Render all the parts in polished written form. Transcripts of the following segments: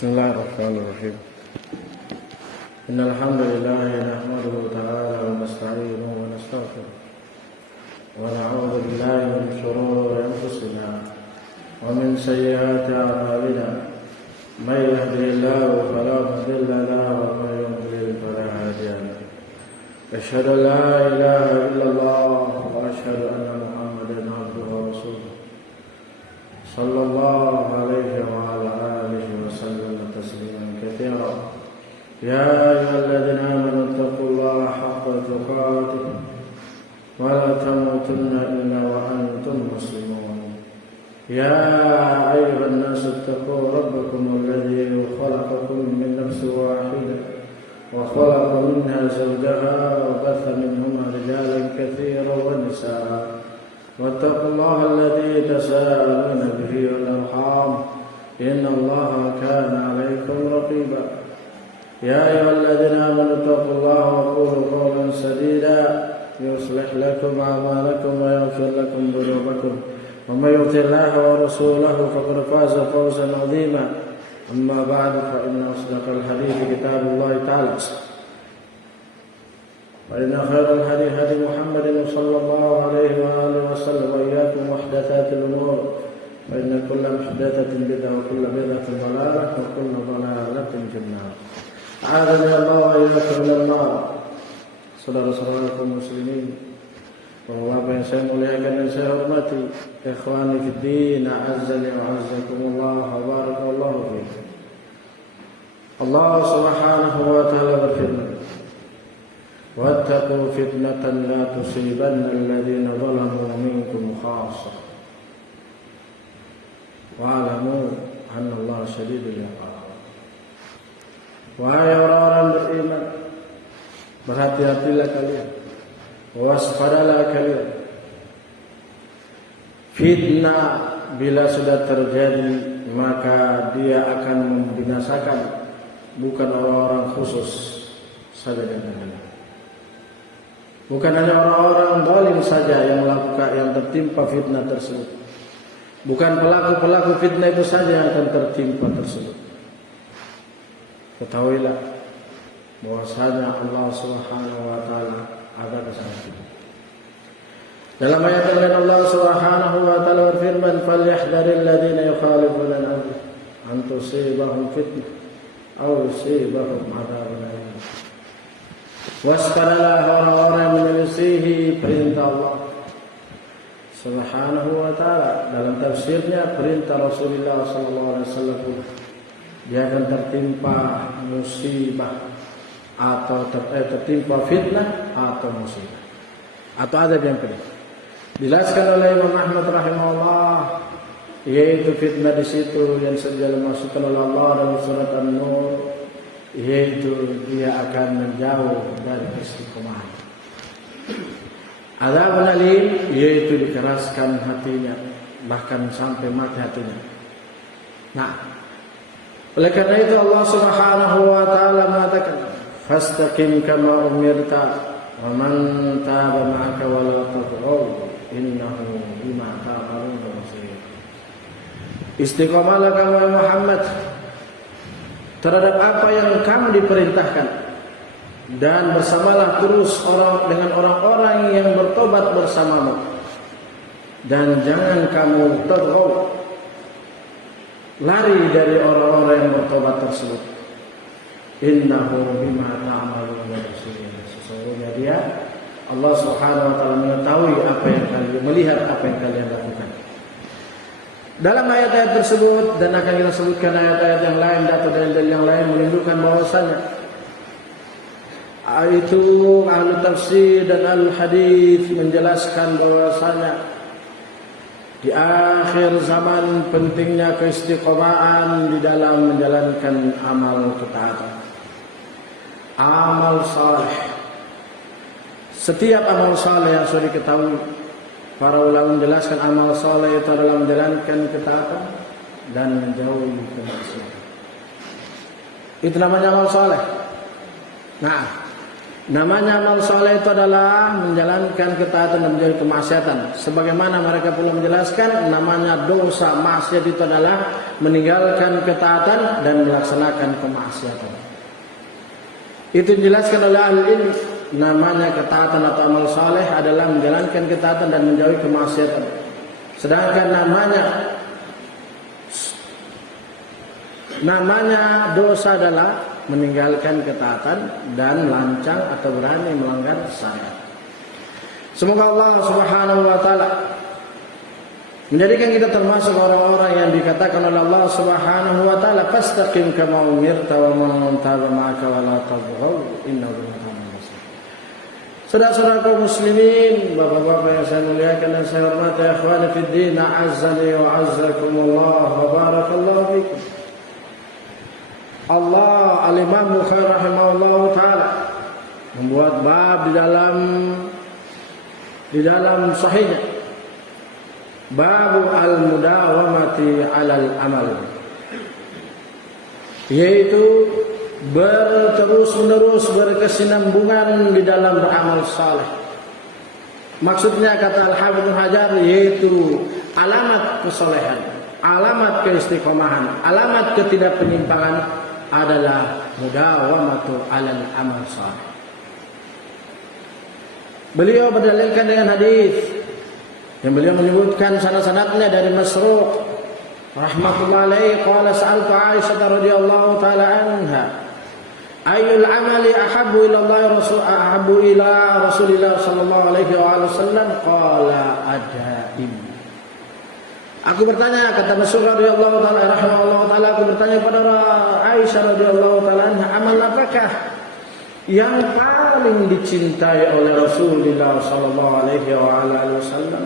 Bismillahirrahmanirrahim. Innal hamdalillah nahmaduhu ta'ala wa nasta'inuhu wa nastaghfiruh wa na'udzu billahi min shururi anfusina wa min sayyiati a'malina. May yahdihillahu fala mudilla lahu wa may yudlil fala hadiya lahu. Asyhadu an la ilaha illallah wa asyhadu anna Muhammadan abduhu wa rasuluh. Sallallahu alaihi wa ala alihi wa sallam tasliman katsira. Ya ayyuhalladzina amanu taqullaha haqqa tuqatih wa la tamutunna illa wa antum muslimun. Ya ayyuhan nasu taqu rabbakum alladzi khalaqakum min nafsin wahidah wa khalaqa minha zawjaha wa batha minhuma rijalan katsiran wa nisaa'a. واتقوا الله الذي تساءلون به والأرحام إن الله كان عليكم رقيبا. يا أيها الذين آمنوا اتقوا الله وقولوا قولا سديدا يصلح لكم أعمالكم ويغفر لكم ذنوبكم ومن يطع الله ورسوله فقد فاز فوزا عظيما. أما بعد فإن أصدق الحديث كتاب الله تعالى وإن خير الهدي هدي محمد صلى الله عليه وآله وسلم وإياكم محدثات الأمور فإن كل محدثة بدعة وكل بدعة ضلالة وكل ضلالة في النار. أعاذني الله وإياكم من النار. Saudara-saudaraku muslimin, Bapak yang saya muliakan dan saya hormati, ikhwani fid din, a'azzani wa a'azzakumullah wa barakallahu fiikum. Allah Subhanahu wa ta'ala berfirman, واتقوا فتنة لا تصيبن الذين ظلموا منكم خاصة واعلموا أن الله شديد العقاب. Wahai orang-orang beriman, berhati-hatilah kalian, waspadalah kalian. Fitnah bila sudah terjadi maka dia akan membinasakan bukan orang-orang khusus saja yang terjadi. Bukan hanya orang-orang zalim saja yang melakukan, yang tertimpa fitnah tersebut. Bukan pelaku-pelaku fitnah itu saja yang akan tertimpa tersebut. Ketahuilah bahwasanya Allah Subhanahu wa taala ada di sana. Dalam ayat lain Allah Subhanahu wa taala berfirman, "Falyahdharil ladzina yukhalifuna an amrihi an tusibahum fitnah aw yusibahum adzabun alim." Waspadalah orang-orang yang menyelisihi perintah Allah Subhanahu wa ta'ala. Dalam tafsirnya perintah Rasulullah SAW, dia akan tertimpa musibah atau tertimpa fitnah atau musibah atau adab yang pedih. Dijelaskan oleh Imam Ahmad rahimahullah, yaitu fitnah di situ yang sejalan masukkan oleh Allah dalam surat An-Nur, yaitu dia akan menjauh dari istiqomah. Adzabun alim, yaitu dikeraskan hatinya, bahkan sampai mati hatinya. Nah, oleh karena itu Allah Subhanahu wa taala mengatakan, "Fastaqim kama umirta wa man taba ma'aka wa la taghaw innahu bima ta'maluna basir." Istiqomahlah kamu Muhammad terhadap apa yang kamu diperintahkan, dan bersamalah terus dengan orang-orang yang bertobat bersamamu, dan jangan kamu terghaw, lari dari orang-orang yang bertobat tersebut. Innahu bima ta'maluna basir. Sesungguhnya dia, Allah Subhanahu wa taala, mengetahui apa yang kalian, melihat apa yang kalian lakukan. Dalam ayat-ayat tersebut, dan akan kita sebutkan ayat-ayat yang lain atau dalil yang lain menunjukkan bahwasanya itu ahli tafsir dan ahli hadis menjelaskan bahwasanya di akhir zaman pentingnya keistiqomahan di dalam menjalankan amal ketaatan, amal saleh. Setiap amal saleh yang sudah diketahui, para ulama menjelaskan amal saleh itu adalah menjalankan ketaatan dan menjauhi kemaksiatan. Itu namanya amal saleh. Nah, Namanya amal soleh itu adalah menjalankan ketaatan dan menjauhi kemaksiatan. Sebagaimana mereka perlu menjelaskan, namanya dosa maksiat itu adalah meninggalkan ketaatan dan melaksanakan kemaksiatan. Itu dijelaskan oleh ahli ilmu. Namanya ketaatan atau amal soleh adalah menjalankan ketaatan dan menjauhi kemaksiatan. Sedangkan namanya dosa adalah meninggalkan ketaatan dan lancang atau berani melanggar syariat. Semoga Allah Subhanahu wa taala menjadikan kita termasuk orang-orang yang dikatakan oleh Allah Subhanahu wa taala, fastaqim kama umirta wa man taba ma'aka wa la taghaw innahu ghafurur rahim. Saudara-saudara kaum muslimin, bapak-bapak yang saya muliakan dan saya hormati, ikhwani fid din, azzani wa azzakumullah wa barakallahu fikum. Allah al-Imam Bukhari rahimahullah taala membuat bab di dalam sahihnya, bab al-mudawamati 'alal amal, yaitu berterus-menerus berkesinambungan di dalam beramal saleh. Maksudnya kata Al-Hafidz Ibnu Hajar, yaitu alamat kesolehan, alamat keistiqomahan, alamat ketidakpenyimpangan adalah mudawamatu 'alal amal saleh. Beliau berdalilkan dengan hadis yang beliau menyebutkan sanad-sanadnya dari Masruq rahmatullahi alaihi, qala sa'altu Aisyah radhiyallahu taala anha, ayyul amali ahabbu ila Rasulillah sallallahu alaihi wasallam, qala adaim. Aku bertanya, kata Masruq radhiyallahu taala rahimahullah taala, aku bertanya pada Aisyah radhiyallahu taala anha, amal apakah yang paling dicintai oleh Rasulullah sallallahu alaihi wasallam?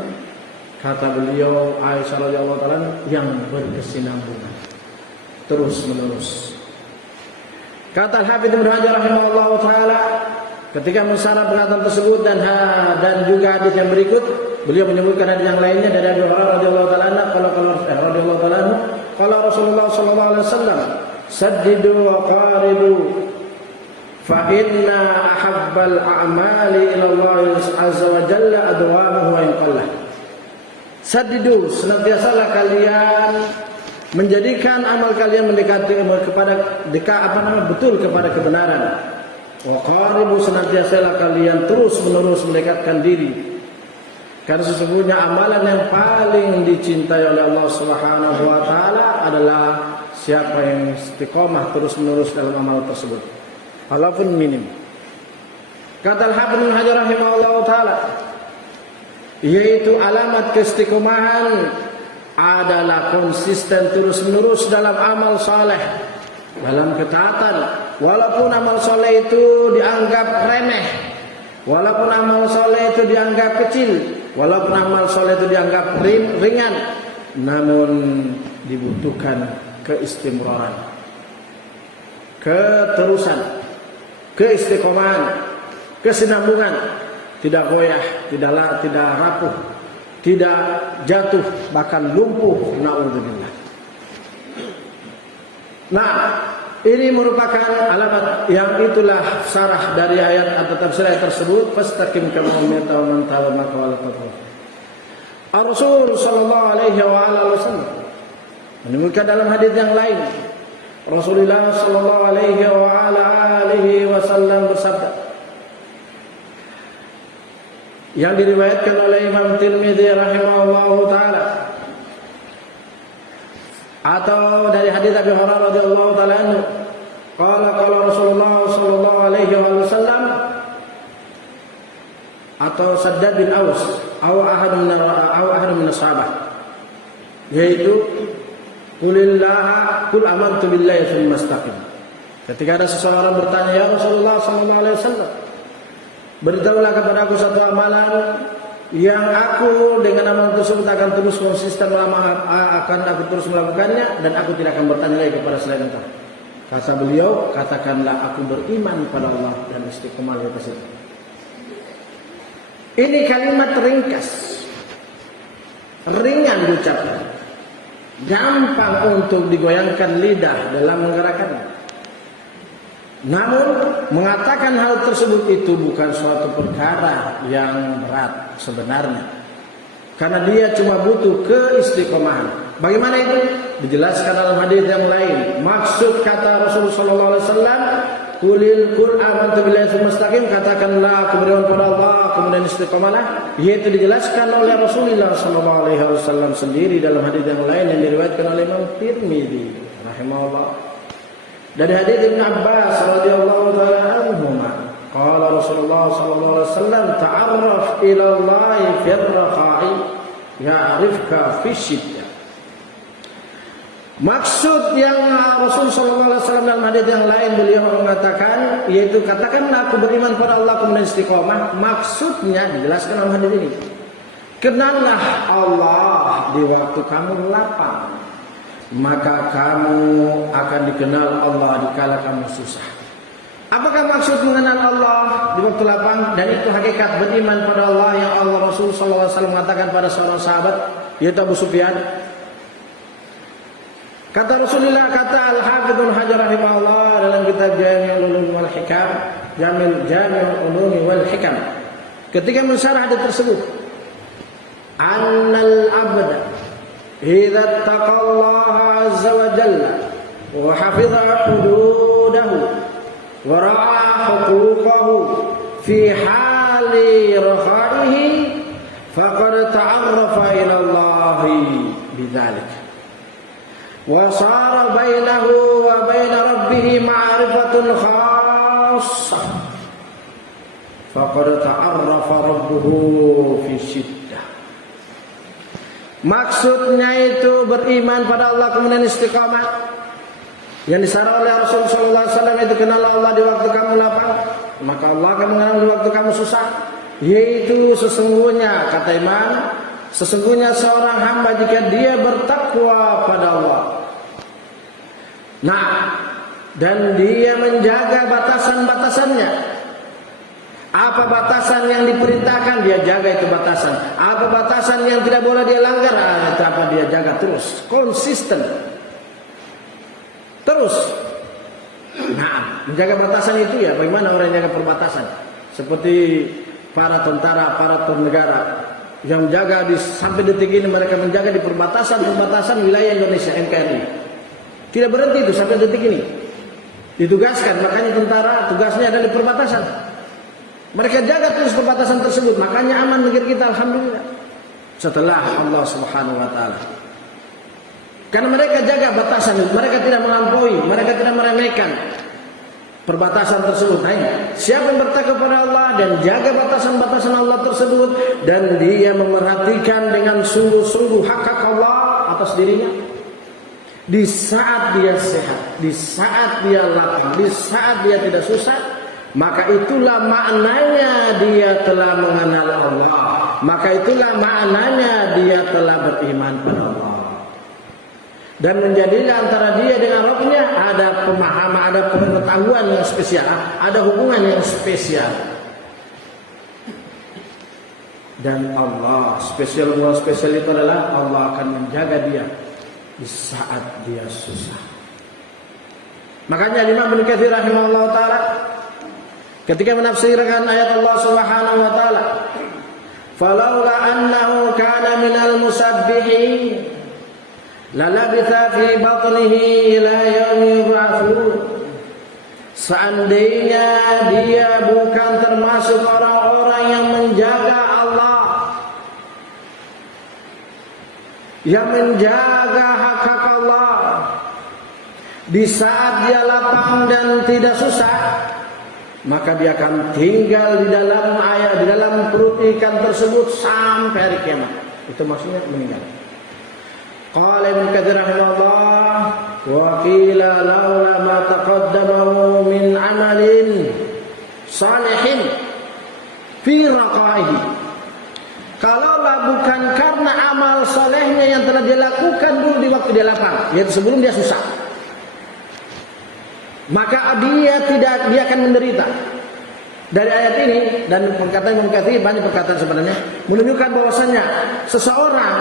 Kata beliau, Aisyah radhiyallahu taala, yang berkesinambungan terus menerus. Kata Al-Hafidz Ibnu Hajar rahimahullah taala ketika mensyarah pernyataan tersebut dan juga hadis yang berikut, beliau menyebutkan hadis yang lainnya dari Abu Hurairah radhiyallahu taala anhu, qala Rasulullah sallallahu alaihi wasallam, saddidu wa qaribu fa inna ahabbal a'mali ila Allah azza wa jalla adwamuhu wa in qalla. Saddidu, senantiasalah kalian menjadikan amal kalian mendekati betul kepada kebenaran. Wa qaribu, senantiasalah kalian terus-menerus mendekatkan diri. Karena sesungguhnya amalan yang paling dicintai oleh Allah Subhanahu wa taala adalah siapa yang istiqomah terus-menerus dalam amal tersebut, walaupun minim. Kata Al-Hafidz Ibnu Hajar rahimahullah taala, yaitu alamat keistiqomahan adalah konsisten terus-menerus dalam amal saleh, dalam ketaatan. Walaupun amal soleh itu dianggap remeh, walaupun amal soleh itu dianggap kecil, walaupun amal soleh itu dianggap ringan, namun dibutuhkan keistimraran, keterusan, keistiqomahan, kesinambungan, tidak goyah, tidak rapuh, tidak jatuh, bahkan lumpuh, naudzubillah. Nah, ini merupakan alamat yang itulah sarah dari ayat atau tafsir ayat tersebut, fastaqim kama umirta wa man taba ma'aka wa la taghaw. Rasul sallallahu alaihi wasallam menyebutkan dalam hadis yang lain, Rasulullah sallallahu alaihi wasallam bersabda, yang diriwayatkan oleh Imam Tirmidzi rahimahullahu taala, atau dari hadis Abi Hurairah radhiyallahu taala anhu, qala Rasulullah sallallahu alaihi wasallam, atau Saddad bin Aus atau ahad min sahabah, yaitu qul amantu billahi tsumma istaqim. Ketika ada seseorang bertanya, ya Rasulullah sallallahu alaihi wasallam, beritahulah kepada aku satu amalan yang aku dengan amalan tersebut akan terus konsisten akan aku terus melakukannya dan aku tidak akan bertanya lagi kepada selain engkau. Kata beliau, katakanlah aku beriman pada Allah dan istiqomah di atas itu. Ini kalimat ringkas, ringan diucapkan, gampang untuk digoyangkan lidah dalam menggerakkannya. Namun mengatakan hal tersebut itu bukan suatu perkara yang berat sebenarnya, karena dia cuma butuh keistiqomahan. Bagaimana itu? Dijelaskan dalam hadis yang lain. Maksud kata Rasulullah SAW, "Qulil amantu billahi tsumma istaqim," katakanlah aku beriman pada Allah kemudian istiqomalah. Yaitu dijelaskan oleh Rasulullah SAW sendiri dalam hadis yang lain yang diriwayatkan oleh Imam Tirmidzi rahimahullah. Dari hadis Ibnu Abbas radhiyallahu taala anhuma, qala Rasulullah sallallahu alaihi wasallam, "Ta'arraf ila Allah fi ar-rakha'i ya'rifka fi syiddah." Maksud yang Rasul sallallahu alaihi wasallam dalam hadis yang lain beliau mengatakan, yaitu katakanlah aku beriman pada Allah kemudian istiqomah. Maksudnya dijelaskan dalam hadis ini, kenallah Allah di waktu kamu lapang, maka kamu akan dikenal Allah dikala kamu susah. Apakah maksud mengenal Allah di waktu lapang? Dan itu hakikat beriman pada Allah yang Allah Rasul SAW mengatakan pada seorang sahabat, yaitu Abu Sufyan. Kata Rasulullah, kata Al-Hafidz Ibnu Hajar rahimahullah dalam kitab Jami'ul Ulum wal Hikam, Jami'ul Ulum wal Hikam, ketika mensyarah hadis tersebut, annal abda idza taqallaha azza wa jalla wa hafiza hududahu wa ra'a huquqahu fi hali rakhaihi faqad ta'arrafa ila Allah bidzalik wa sara bainahu wa baina rabbih ma'rifatun khassah faqad ta'arrafa rabbuhu fi syiddah. Maksudnya itu beriman pada Allah kemudian istiqamah. Yang disarah oleh Rasulullah SAW itu kenal Allah di waktu kamu lapang, maka Allah akan mengenal di waktu kamu susah. Yaitu sesungguhnya, kata Imam, sesungguhnya seorang hamba jika dia bertakwa pada Allah, nah, dan dia menjaga batasan-batasannya. Apa batasan yang diperintahkan, dia jaga itu batasan. Apa batasan yang tidak boleh dia langgar, itu apa dia jaga terus, konsisten. Terus. Nah, menjaga batasan itu ya, bagaimana orang yang jaga perbatasan? Seperti para tentara, para negara yang menjaga sampai detik ini mereka menjaga di perbatasan wilayah Indonesia, NKRI. Tidak berhenti itu sampai detik ini. Ditugaskan, makanya tentara tugasnya ada di perbatasan. Mereka jaga terus perbatasan tersebut, makanya aman negeri kita, alhamdulillah. Setelah Allah Subhanahu wa taala. Karena mereka jaga batasan, mereka tidak melampaui, mereka tidak meremehkan perbatasan tersebut. Nah, siapa yang bertakwa kepada Allah dan jaga batasan-batasan Allah tersebut dan dia memerhatikan dengan sungguh-sungguh hak-hak Allah atas dirinya, di saat dia sehat, di saat dia lapang, di saat dia tidak susah, maka itulah maknanya dia telah mengenal Allah. Maka itulah maknanya dia telah beriman pada Allah. Dan menjadilah antara dia dengan Rabbnya ada pemahaman, ada pengetahuan yang spesial, ada hubungan yang spesial. Dan Allah spesial itu adalah Allah akan menjaga dia di saat dia susah. Makanya Imam Ibnu Katsir rahimahullah taala ketika menafsirkan ayat Allah Subhanahu wa taala, "Falaula annahu kana minal musabbihin lalabitha fi batnihi ila yaumi yub'atsun." Seandainya dia bukan termasuk orang-orang yang menjaga Allah, yang menjaga hak-hak Allah di saat dia lapang dan tidak susah, maka dia akan tinggal di dalam air, di dalam perut ikan tersebut sampai hari kiamat. Itu maksudnya meninggal. Qala Ibnu Katsir rahimahullah, wa qila laula ma taqaddamahu min amalin salihin fi raqaihi. Kalaulah bukan karena amal solehnya yang telah dia lakukan dulu di waktu dia lapang, yaitu sebelum dia susah, maka dia akan menderita. Dari ayat ini dan perkataan Imam Katsir, banyak perkataan sebenarnya menunjukkan bahwasannya seseorang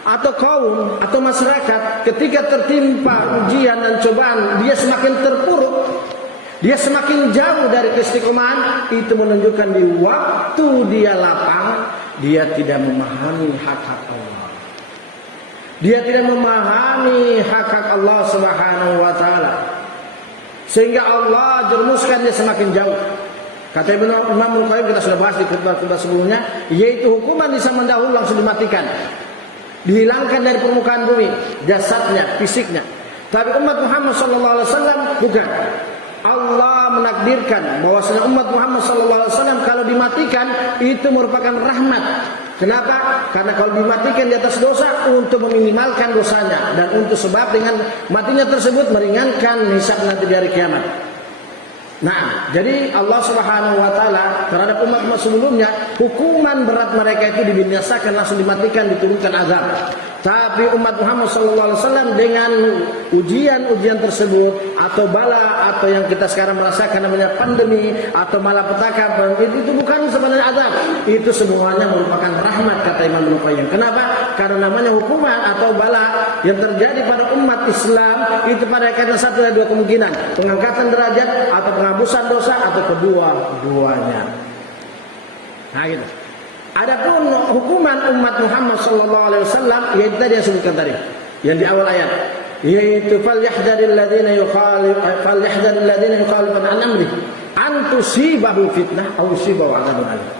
atau kaum atau masyarakat ketika tertimpa ujian dan cobaan, dia semakin terpuruk, dia semakin jauh dari keistiqomahan, itu menunjukkan di waktu dia lapang, dia tidak memahami hak-hak Allah. Dia tidak memahami hak-hak Allah Subhanahu wa taala. Sehingga Allah jerumuskan dia semakin jauh. Kata Imam Al-Qayyim, kita sudah bahas di khutbah-khutbah sebelumnya, yaitu hukuman bisa mendahulu langsung dimatikan. Dihilangkan dari permukaan bumi, jasadnya, fisiknya. Tapi umat Muhammad SAW bukan. Allah menakdirkan bahwasanya umat Muhammad SAW kalau dimatikan itu merupakan rahmat. Kenapa? Karena kalau dimatikan di atas dosa untuk meminimalkan dosanya dan untuk sebab dengan matinya tersebut meringankan hisab nanti di hari kiamat. Nah, jadi Allah Subhanahu wa taala terhadap umat-umat sebelumnya, hukuman berat mereka itu dibinasakan, langsung dimatikan, diturunkan azab. Tapi umat Muhammad SAW dengan ujian-ujian tersebut atau bala atau yang kita sekarang merasakan namanya pandemi atau malapetaka, itu bukan sebenarnya azab. Itu semuanya merupakan rahmat, kata Imam Al-Qayyim. Kenapa? Karena namanya hukuman atau bala yang terjadi pada umat Islam itu pada kaitan satu dari dua kemungkinan, pengangkatan derajat atau penghapusan dosa atau kedua-duanya. Nah gitu. Adapun hukuman umat Muhammad sallallahu alaihi wasallam yaitu tadi yang sebutkan tadi yang di awal ayat, yaitu falyahdharil ladzina yukhalifuna an amri an tusibahu fitnah aw yusibahu adzabun alim.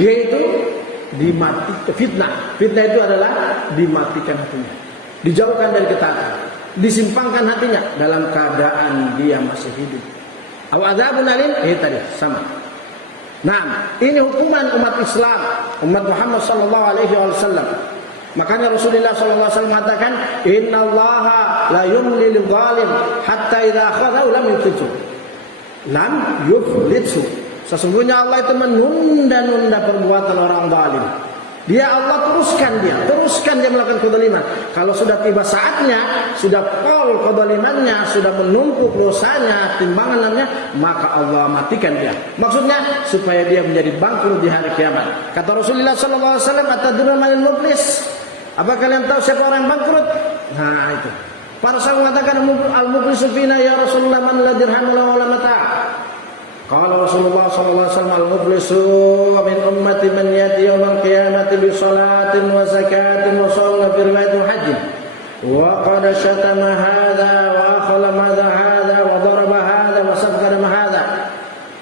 Yaitu dimatikan fitnah. Fitnah itu adalah dimatikan hatinya, dijauhkan dari ketaatan, disimpangkan hatinya dalam keadaan dia masih hidup. Aw adzabun alim tadi sama. Nah, ini hukuman umat Islam, umat Muhammad sallallahu alaihi wasallam. Makanya Rasulullah sallallahu alaihi wasallam mengatakan, "Innallaha la yumli lil zalim hatta idza akhadhahu lam yuflithu." Sesungguhnya Allah itu menunda-nunda perbuatan orang zalim. Allah teruskan dia melakukan kezaliman. Kalau sudah tiba saatnya, sudah pol kezalimannya, sudah menumpuk dosanya, timbangannya, maka Allah matikan dia. Maksudnya supaya dia menjadi bangkrut di hari kiamat. Kata Rasulullah SAW, "Atadruna manil muflis?" Apa kalian tahu siapa orang bangkrut? Nah itu. Para sahabat mengatakan, "Al-muflisu fina ya Rasulullah man la dirham wa la mata'." Qala Rasulullah sallallahu alaihi wasallam, al-muflisu min ummati man yati yawmal qiyamati bi salatin wa zakatin wa shawmin fi riwayatin hajjin wa qad shatama hadha wa akhala madha hadha wa daraba hadha wa sabqara hadha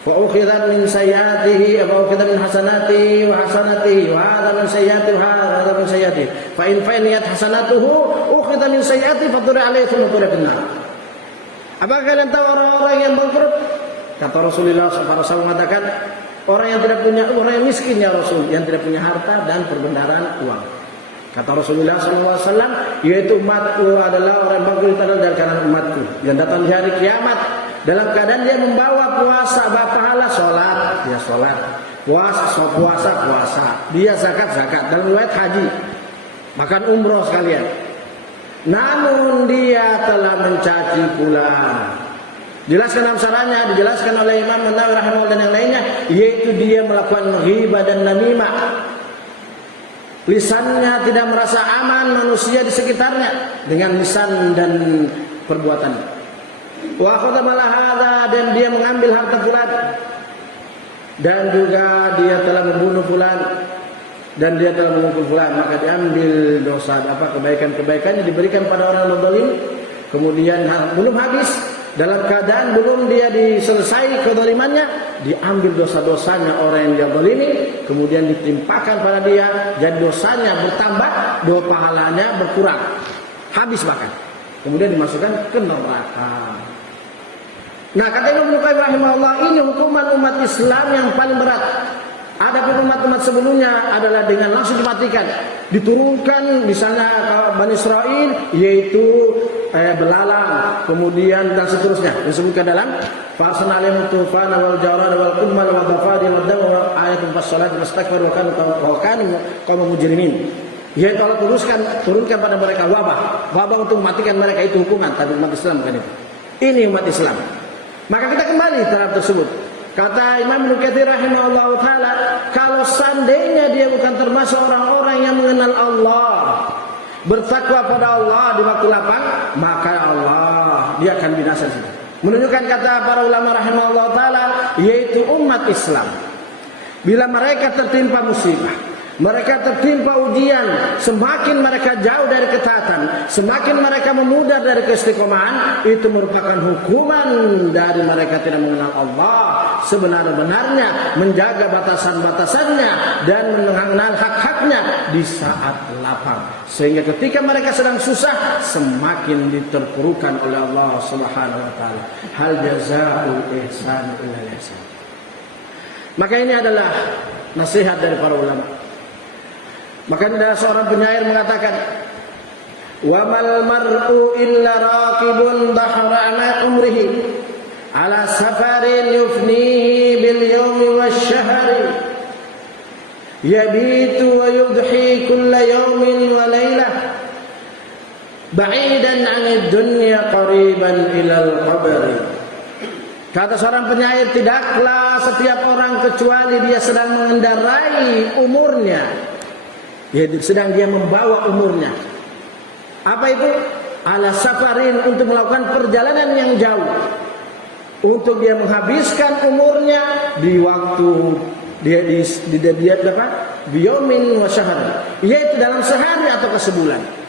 fa ukhidha min sayyiatihi wa ukhidha min hasanatihi wa hasanatihi wa hadha min sayyiatihi wa hadha min sayyiatihi fa in faniyat hasanatuhu ukhidha min sayyiatihi fa turi alaihi thumma turi finnar. Apakah kalian tahu orang-orang yang bangkrut? Kata Rasulullah SAW mengatakan, orang yang tidak punya, orang yang miskin ya Rasul, yang tidak punya harta dan perbendaharaan uang. Kata Rasulullah SAW, yaitu umatku adalah orang yang bangkrut adalah dari kalangan umatku yang datang di hari kiamat dalam keadaan dia membawa puasa, pahala sholat, dia sholat, puasa, dia zakat, dalam riwayat haji, makan umroh sekalian. Namun dia telah mencaci pula. Dijelaskan dalam syarahnya, dijelaskan oleh Imam An-Nawawi rahimahullah dan yang lainnya, yaitu dia melakukan ghibah dan namimah. Lisannya tidak merasa aman manusia di sekitarnya dengan lisan dan perbuatan. Wa khadamala hadza, dan dia mengambil harta fulan. Dan juga dia telah membunuh fulan dan dia telah memukul fulan, maka diambil dosa kebaikan-kebaikannya diberikan pada orang yang zalim. Kemudian belum habis, dalam keadaan belum dia diselesai kezalimannya, diambil dosa-dosanya orang yang dia zalimi, kemudian ditimpakan pada dia, jadi dosanya bertambah, doa pahalanya berkurang, habis bahkan, kemudian dimasukkan ke neraka. Nah, kata Imam Al-Qayyim rahimahullah, ini hukuman umat Islam yang paling berat. Adapun umat-umat sebelumnya adalah dengan langsung dimatikan, diturunkan misalnya ke Bani Israel, yaitu belalang, kemudian dan seterusnya disebutkan dalam Fasana alayhim tufana wal jarada wal qummal wal dhafadi wad dam wa ayatun fassalat mustakbir wa kanu qaum mujrimin. Yaitu Allah turunkan pada mereka wabah untuk mematikan mereka, itu hukuman. Tapi umat Islam bukan itu. Ini umat Islam. Maka kita kembali terhadap tersebut. Kata Imam Ibnu Katsir rahimahullah taala, kalau seandainya dia bukan termasuk orang-orang yang mengenal Allah, bertakwa pada Allah di waktu lapang, maka Allah dia akan binasa di situ. Menunjukkan kata para ulama rahimahullah ta'ala, yaitu umat Islam. Bila mereka tertimpa musibah, mereka tertimpa ujian, semakin mereka jauh dari ketaatan, semakin mereka memudar dari keistiqomahan, itu merupakan hukuman dari mereka tidak mengenal Allah sebenar-benarnya, menjaga batasan-batasannya dan mengenal hak-haknya di saat lapang. Sehingga ketika mereka sedang susah, semakin diterpurukan oleh Allah Subhanahu wa taala. Hal jazaa'ul ihsan illa ihsan. Maka ini adalah nasihat dari para ulama. Maka ada seorang penyair mengatakan, wa mal mar'u illa raqibun bahra umrihi ala safarin yufnihi bil yawmi wasyahri yabitu wa yudhi kulla yawmin wa laylah ba'idan 'anid dunya qariban ilal qabri. Kata seorang penyair, tidaklah setiap orang kecuali dia sedang mengendarai umurnya, ya, sedang dia membawa umurnya. Apa itu? Ala safarin, untuk melakukan perjalanan yang jauh, untuk dia menghabiskan umurnya di waktu dia apa? Biyomin wa syahr, yaitu dalam sehari atau sebulan.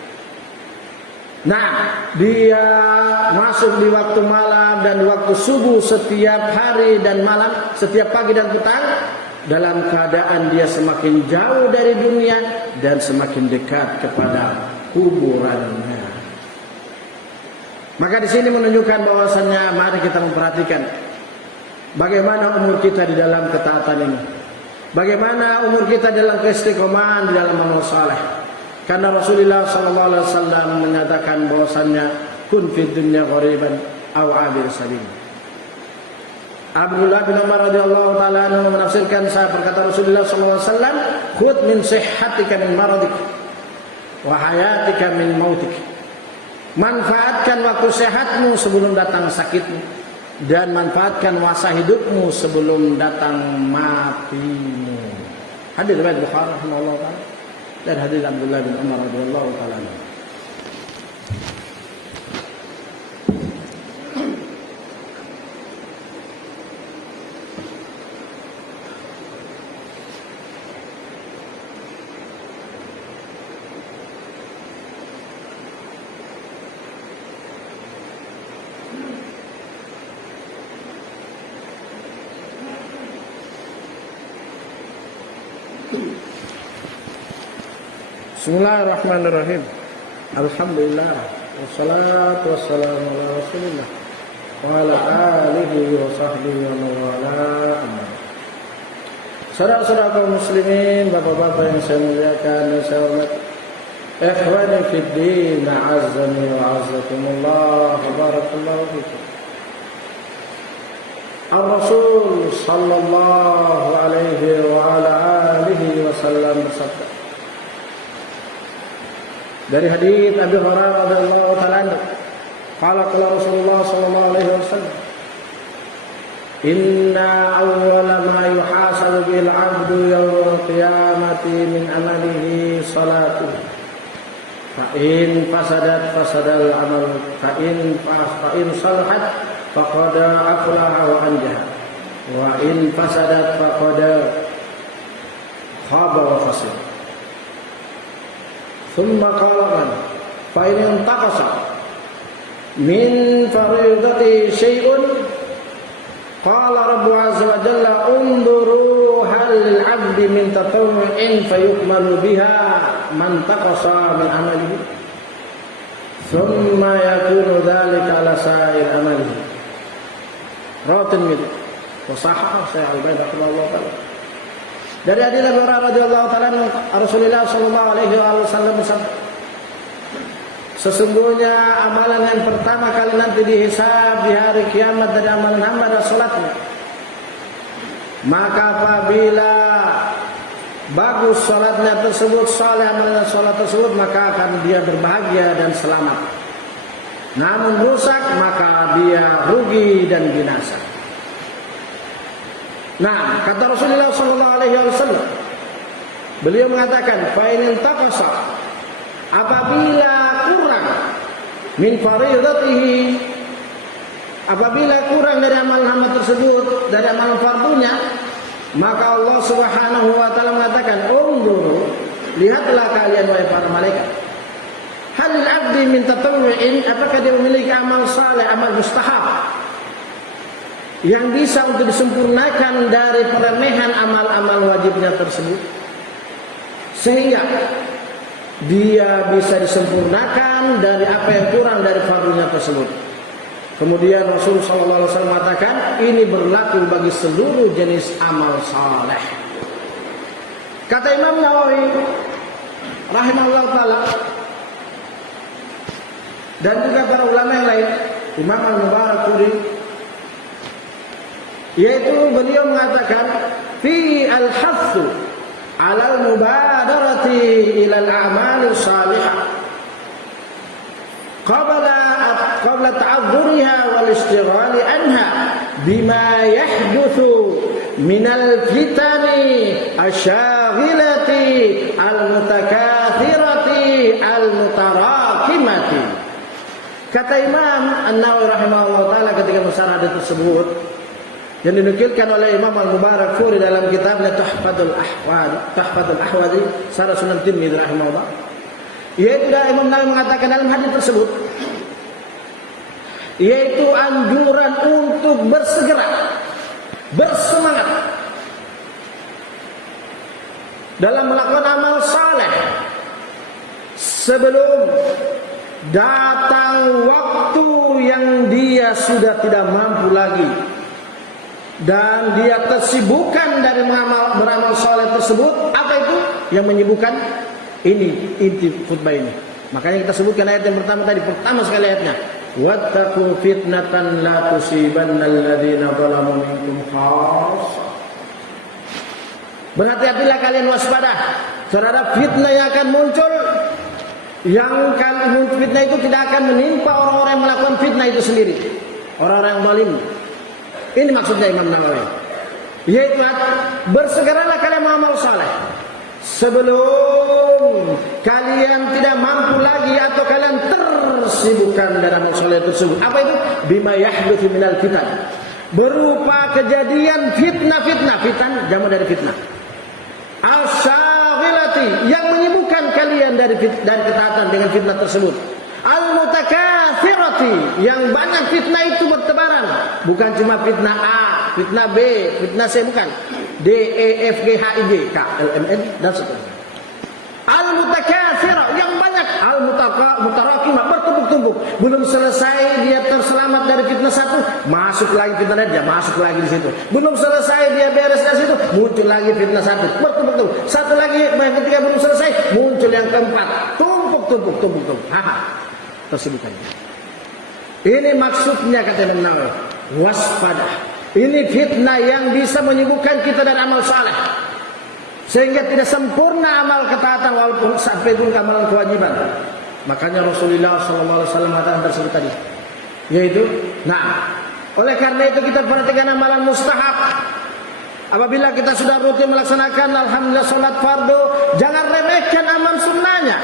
Nah, dia masuk di waktu malam dan di waktu subuh setiap hari dan malam, setiap pagi dan petang, dalam keadaan dia semakin jauh dari dunia dan semakin dekat kepada kuburannya. Maka di sini menunjukkan bahwasannya mari kita memperhatikan bagaimana umur kita di dalam ketaatan ini, bagaimana umur kita dalam keistiqomahan di dalam amal saleh. Karena Rasulullah sallallahu alaihi wasallam menyatakan bahwasannya kun fid dunya ghariban aw abir sabil. Abdullah bin Umar radhiyallahu taala anhu menafsirkan perkataan Rasulullah sallallahu alaihi wasallam, khudh min sihhatika min maradik wa hayatika min mautik. Manfaatkan waktu sehatmu sebelum datang sakitmu, dan manfaatkan masa hidupmu sebelum datang matimu. Hadis riwayat Bukhari rahimahullah taala dan hadis Abdullah bin Umar radhiyallahu taala anhu. Bismillahirrahmanirrahim. Alhamdulillah wassalatu wassalamu ala Rasulillah wa ala alihi wa sahbihi wa mawala. Saudara-saudara kaum muslimin, bapak-bapak yang saya muliakan dan saya hormati, ikhwani fid din, a'azzani wa a'azzakumullah wa barakallahu fikum. Ar-Rasul sallallahu alaihi wa ala alihi wasallam bersabda dari hadits Abi Hurairah radhiyallahu ta'ala anhu, qala Rasulullah sallallahu alaihi wasallam, inna awwala ma yuhasabu bil 'abdu yawmal qiyamati min amalihi salatuhu fa in fasadat fasadal amal fa in salahat faqad aflaha wa anjaha wa in fasadat faqad khaba wa khasira. ثم قال من فإن انتقص من فريضته شيء قال رب عز وجل انظروا هل للعبد من تطوع فيكمل بها ما انتقص من عمله ثم يكون ذلك على سائر عمله. رواه الترمذي وصححه Syekh Al-Albani rahimahullah taala. Dari hadits Abu Hurairah radhiyallahu taala Rasulullah sallallahu alaihi wasallam bersabda, sesungguhnya amalan yang pertama kali nanti dihisab di hari kiamat dari amalan hamba adalah salatnya. Maka apabila bagus salatnya tersebut, saleh amalan salat tersebut, maka akan dia berbahagia dan selamat. Namun rusak, maka dia rugi dan binasa. Nah, kata Rasulullah sallallahu alaihi wasallam, beliau mengatakan, fa in taqasa, apabila kurang min faridatihi, apabila kurang dari amalan tersebut, dari amalan fardunya, maka Allah Subhanahu wa taala mengatakan, "Unzuru, lihatlah kalian wahai para malaikat. Hal abdi min tatawwu'in, apakah dia memiliki amal saleh, amal mustahab yang bisa untuk disempurnakan dari peremehan amal-amal wajibnya tersebut, sehingga dia bisa disempurnakan dari apa yang kurang dari fardunya tersebut." Kemudian Rasulullah SAW mengatakan, ini berlaku bagi seluruh jenis amal saleh. Kata Imam Nawawi rahimahullah taala, dan juga para ulama yang lain, Imam Al-Mubarakfuri, yaitu beliau mengatakan, fi al-hathu 'ala al-mubadarati ila al-a'mal salihah qabla ta'adzuriha wal istighali anha bima yahduthu min al-fitani asyaghilati al-mutakathirati al-mutarakimati. Kata Imam An-Nawawi rahimahullah taala ketika mensyarah hadis tersebut yang dinukilkan oleh Imam Al-Mubarakfuri dalam kitabnya Tuhfatul Ahwadi Syarah Sunan Tirmidzi rahimahullah, yaitu Imam Nawawi mengatakan dalam hadis tersebut, yaitu anjuran untuk bersegera, bersemangat dalam melakukan amal saleh sebelum datang waktu yang dia sudah tidak mampu lagi dan dia tersibukkan dari beramal saleh tersebut. Apa itu yang menyibukkan? Ini inti khutbah ini. Makanya kita sebutkan ayat yang pertama tadi, pertama sekali ayatnya, wattaqu fitnatan la tusibanna alladziina zalamu minkum khassah. Berhati-hatilah kalian, waspada terhadap fitnah yang akan muncul, yang fitnah itu tidak akan menimpa orang-orang yang melakukan fitnah itu sendiri, orang-orang yang zalim. Ini maksudnya Imam Nawawi, yaitu bersegeralah kalian beramal saleh sebelum kalian tidak mampu lagi atau kalian tersibukkan dalam amal saleh tersebut. Apa itu? Bima yahdutsu minal fitan, berupa kejadian fitnah-fitnah. Fitan jamak dari fitnah. Al-syaghilati, yang menyibukkan kalian dari ketaatan dengan fitnah tersebut. Al-mutakathirati, yang banyak fitnah itu bertebaran. Bukan cuma fitnah A, fitnah B, fitnah C, bukan. D, E, F, G, H, I, J, K, L, M, N, dan seterusnya. Al-mutakathirah, yang banyak. Al-mutarakimah, bertumpuk-tumpuk. Belum selesai dia terselamat dari fitnah satu, masuk lagi fitnah lain, dia masuk lagi di situ. Belum selesai dia beres dari situ, muncul lagi fitnah satu, bertumpuk-tumpuk. Satu lagi, yang ketiga belum selesai, muncul yang keempat. Tumpuk-tumpuk. Tersibukannya. Ini maksudnya kata Imam Nawawi, waspada. Ini fitnah yang bisa menyibukkan kita dari amal saleh, sehingga tidak sempurna amal ketaatan walaupun sampai pun amalan kewajiban. Makanya Rasulullah SAW mengatakan tersebut tadi, yaitu, oleh karena itu kita perhatikan amalan mustahab. Apabila kita sudah rutin melaksanakan alhamdulillah salat fardu, jangan remehkan amal sunnahnya.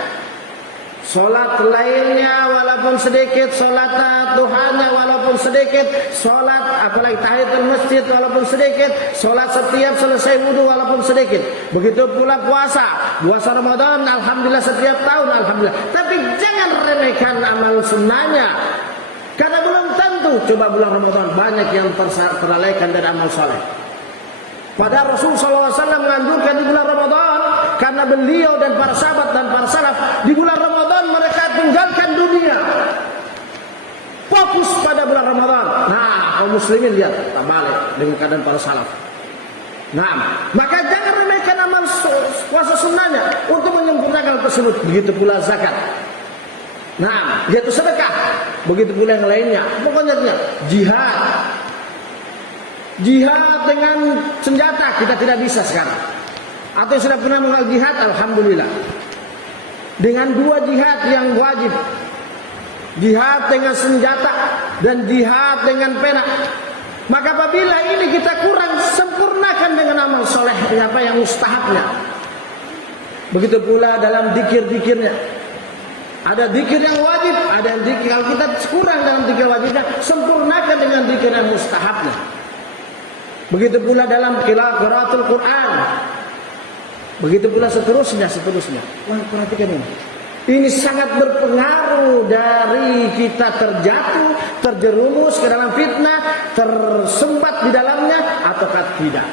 Salat lainnya walaupun sedikit, salat duhanya walaupun sedikit, salat apalagi tahiyatul masjid walaupun sedikit, salat setiap selesai wudu walaupun sedikit. Begitu pula puasa Ramadan, alhamdulillah setiap tahun alhamdulillah. Tapi jangan remehkan amal sunnahnya, karena belum tentu. Coba bulan Ramadan banyak yang terlalaikan dari amal saleh. Padahal Rasulullah SAW menganjurkan di bulan Ramadan, karena beliau dan para sahabat dan para salaf di bulan Ramadan mereka tinggalkan dunia, fokus pada bulan Ramadan. Kaum muslimin lihat tak balik dengan keadaan para salaf. Maka jangan remehkan amal puasa sunnahnya untuk menyempurnakan tersebut. Begitu pula zakat. Yaitu sedekah. Begitu pula yang lainnya. Pokoknya jihad dengan senjata kita tidak bisa sekarang. Atau sudah pernah mengenal jihad, alhamdulillah. Dengan dua jihad yang wajib, jihad dengan senjata dan jihad dengan pena. Maka apabila ini kita kurang, sempurnakan dengan amal soleh yang mustahabnya. Begitu pula dalam zikir-zikirnya. Ada zikir yang wajib, ada yang zikir kalau kita kurang dalam zikir wajibnya, sempurnakan dengan zikir yang mustahabnya. Begitu pula dalam qiraatul Quran. Begitu pula seterusnya. Wah, perhatikan ini. Ini sangat berpengaruh dari kita terjatuh, terjerumus ke dalam fitnah, tersumbat di dalamnya ataukah tidak.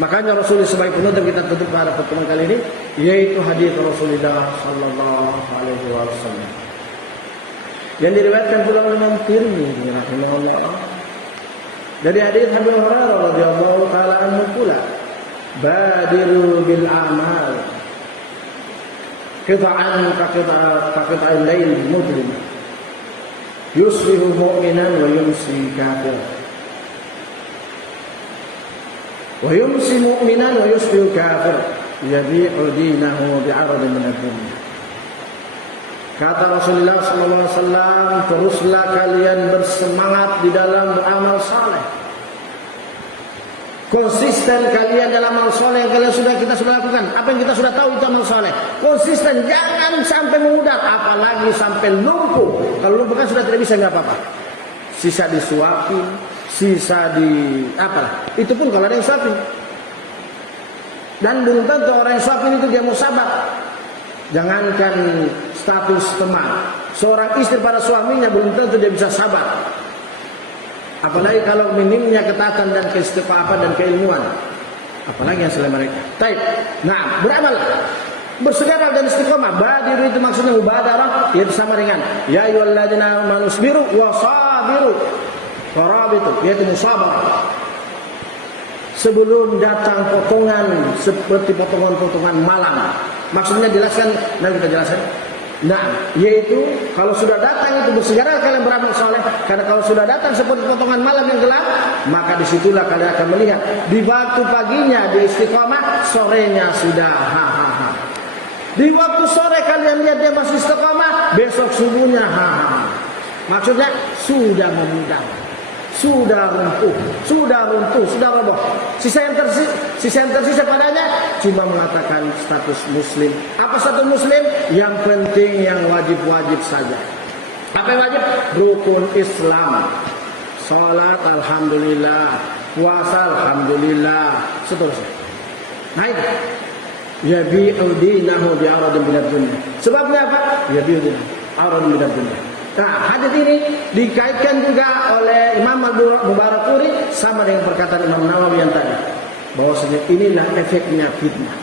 Makanya Rasulullah sebagai penutup kita tutup pada pertemuan kali ini, yaitu hadis Rasulullah sallallahu alaihi wasallam yang diriwayatkan pula oleh Imam Tirmidzi rahimahullah dari hadis Abu Hurairah radhiyallahu taala anhu pula, badiru bil amal qita'an qita'il lail mudlim yusbihu mu'minan wa yumsi kafiran wa yumsi mu'minan wa yusbihu kafir yabi'u dinahu bi'aradin min ad-dunya. Kata Rasulullah sallallahu alaihi wasallam, teruslah kalian bersemangat di dalam beramal saleh. Konsisten kalian dalam amal saleh yang kita sudah lakukan. Apa yang kita sudah tahu itu amal saleh. Konsisten, jangan sampai memudar, apalagi sampai lumpuh. Kalau lumpuh kan sudah tidak bisa, enggak apa-apa. Sisa disuapin, sisa di apalah, itu pun kalau ada yang suapin. Dan belum tentu orang yang suapin itu dia mau sabar. Jangankan status teman, seorang istri pada suaminya belum tentu dia bisa sabar. Apalagi kalau minimnya ketaatan dan keistiqamah dan keilmuan. Apalagi yang selain mereka. Baik. Nah, beramal, bersegera dan istiqomah. Badiru itu maksudnya mubadarah, yaitu sama dengan ya ayyuhalladzina amanu sabiru wa sabiru. Qarabitu, yaitu musabarah. Sebelum datang potongan seperti potongan-potongan malam. Maksudnya jelaskan, nanti kita jelaskan. Nah, yaitu kalau sudah datang itu bersegera kalian beramal saleh, karena kalau sudah datang seperti potongan malam yang gelap, maka disitulah kalian akan melihat di waktu paginya di istiqomah, sorenya sudah ha. Di waktu sore kalian lihat dia masih istiqomah, besok subuhnya ha. Maksudnya sudah memudar, sudah runtuh, sudah roboh. Sisa yang tersisa padanya cuma mengatakan status muslim. Apa status muslim? Yang penting yang wajib-wajib saja. Apa yang wajib? Rukun Islam. Salat alhamdulillah, puasa alhamdulillah, seterusnya. Nah itu. Yabi'u dinahu bi'aradin minad dunya. Sebabnya apa? Yabi'u dinahu bi'aradin minad dunya. Nah, hadis ini dikaitkan juga oleh Imam Al-Mubarakfuri sama dengan perkataan Imam Nawawi yang tadi, bahwasanya inilah efeknya fitnah.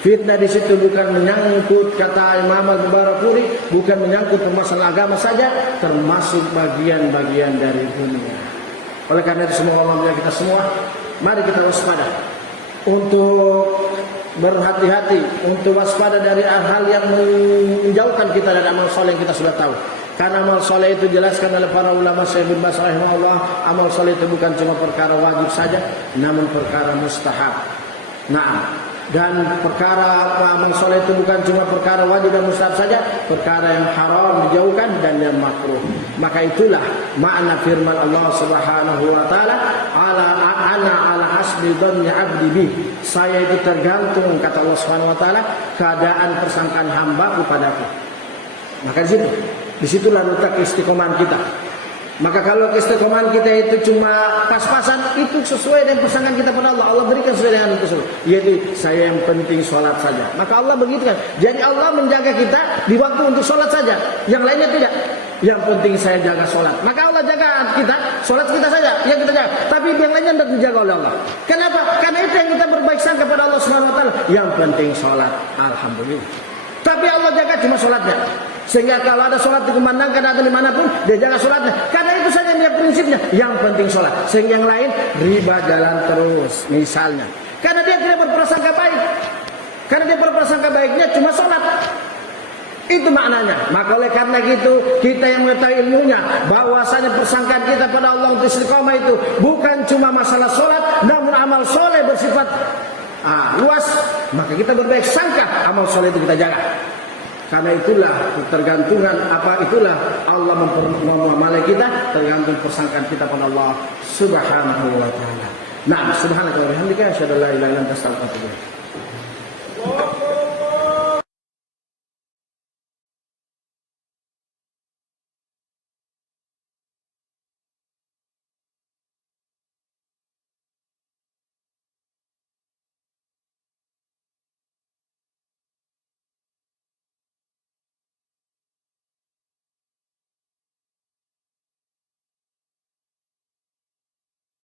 Fitnah di situ bukan menyangkut, kata Imam Al-Mubarakfuri, bukan menyangkut permasalahan agama saja, termasuk bagian-bagian dari dunia. Oleh karena itu semua Allah kita semua, mari kita waspada untuk berhati-hati, untuk waspada dari hal yang menjauhkan kita dari amal soleh yang kita sudah tahu. Karena amal soleh itu jelaskan oleh para ulama, Syekh bin Baz rahimahullah, amal soleh itu bukan cuma perkara wajib saja, namun perkara mustahab. Nah, dan perkara amal soleh itu bukan cuma perkara wajib dan mustahab saja, perkara yang haram dijauhkan dan yang makruh. Maka itulah makna firman Allah Subhanahu wa taala, ala hasbi dhanni 'abdi bi. Saya itu tergantung, kata Allah Subhanahu wa taala, keadaan persangkaan hamba kepadaku. Maka disitulah letak istiqomahan kita. Maka kalau keistiqomahan kita itu cuma pas-pasan, itu sesuai dengan persangkaan kita pada Allah. Allah berikan sesuai dengan itu, yaitu saya yang penting sholat saja. Maka Allah begitu kan. Jadi Allah menjaga kita di waktu untuk sholat saja, yang lainnya tidak. Yang penting saya jaga sholat. Maka Allah jaga kita, sholat kita saja yang kita jaga. Tapi yang lainnya tidak dijaga oleh Allah. Kenapa? Karena itu yang kita berbaik sangka kepada Allah Subhanahu wa taala. Yang penting sholat, alhamdulillah. Tapi Allah jaga cuma sholatnya. Sehingga kalau ada sholat dikumandangkan atau dimanapun, dia jaga sholatnya. Karena itu saja dia prinsipnya. Yang penting sholat. Sehingga yang lain riba jalan terus. Misalnya. Karena dia tidak berprasangka baik. Karena dia berprasangka baiknya cuma sholat. Itu maknanya. Maka oleh karena itu, kita yang mengetahui ilmunya, bahwasanya persangkaan kita pada Allah untuk istiqomah itu bukan cuma masalah sholat, namun amal soleh bersifat luas. Maka kita berbaik sangka amal soleh itu kita jaga. Karena itulah ketergantungan, itulah Allah mempermuamala kita, tergantung persangkaan kita pada Allah Subhanahu wa taala. Nah, subhanaka wa bihamdika asyhadu an la ilaha illa anta astaghfiruka wa atubu ilaik.